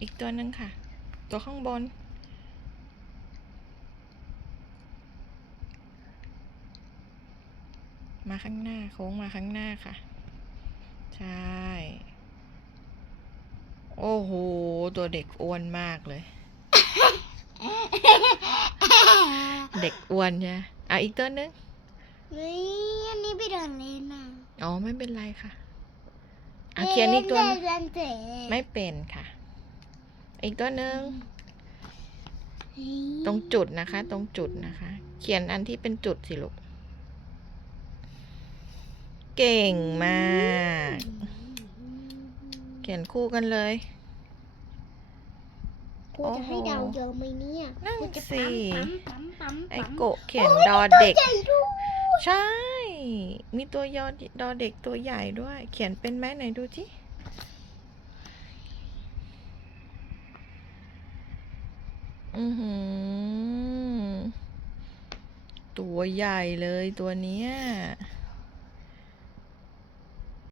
อีกตัวหนึ่งค่ะ ตัวข้างบน มาข้างหน้าโค้งมาข้างหน้าค่ะ ใช่ โอ้โห ตัวเด็กอ้วนมากเลย เด็กอ้วนใช่ไหมอะอีกตัวหนึงนี่อันนี้ไปเดินเล่นน่ะอ๋อ ไม่เป็นไรค่ะอะเขียนอีกตัวหนึ่งเล่นเตะไม่เป็นค่ะ อีกตัวหนึ่งตรงจุดนะคะ ตรงจุดนะคะ เขียนอันที่เป็นจุดสิลูกเก่งมาก เขียนคู่กันเลยกูจะให้เดาเยอะไหมเนี่ยนั่นกูจะสิปั๊มปั๊มปั๊มไอปั๊มโกะเขียนดอเด็กใหญ่ด้วยใช่ มีตัวยอดอเด็กตัวใหญ่ด้วย เขียนเป็นไหมไหนดูจิ อือหือ ตัวใหญ่เลยตัวเนี้ย